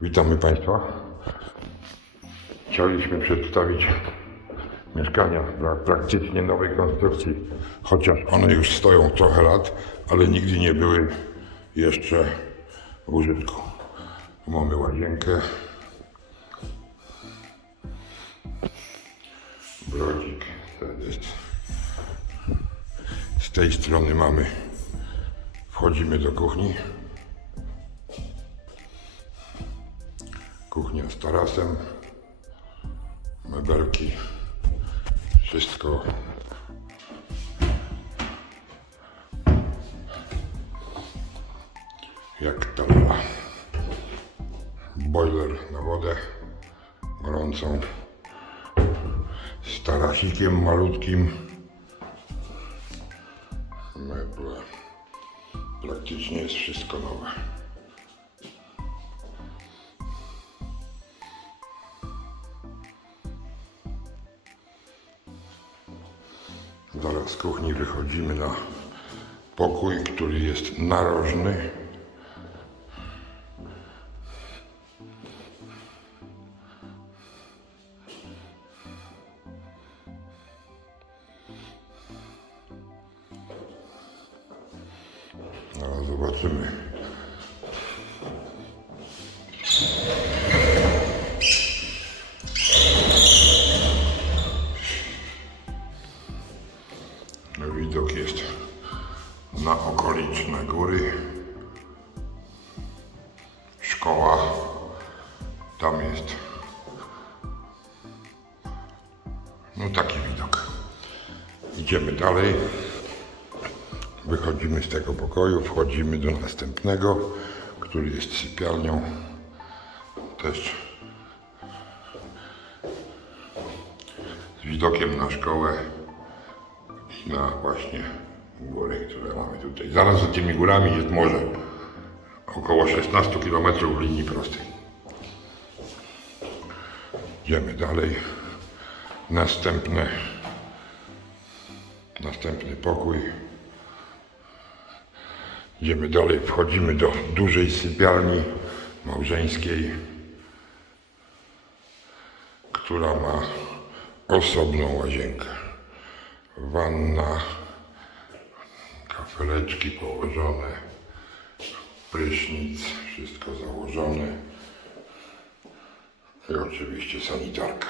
Witamy Państwa. Chcieliśmy przedstawić mieszkania praktycznie nowej konstrukcji, chociaż one już stoją trochę lat, ale nigdy nie były jeszcze w użytku. Mamy łazienkę, brodzik. Z tej strony mamy, wchodzimy do kuchni. Kuchnia z tarasem, mebelki, wszystko. Jak talowa. Boiler na wodę gorącą. Z tarasikiem malutkim. Meble. Praktycznie jest wszystko nowe. Zaraz z kuchni wychodzimy na pokój, który jest narożny. Zobaczymy. Widok jest na okoliczne góry. Szkoła tam jest. No taki widok. Idziemy dalej. Wychodzimy z tego pokoju, wchodzimy do następnego, który jest sypialnią. Też z widokiem na szkołę na właśnie góry, które mamy tutaj. Zaraz za tymi górami jest morze. Około 16 km w linii prostej. Idziemy dalej. Następne, następny pokój. Idziemy dalej, wchodzimy do dużej sypialni małżeńskiej, która ma osobną łazienkę. Wanna, kafeleczki położone, prysznic, wszystko założone. I oczywiście sanitarka.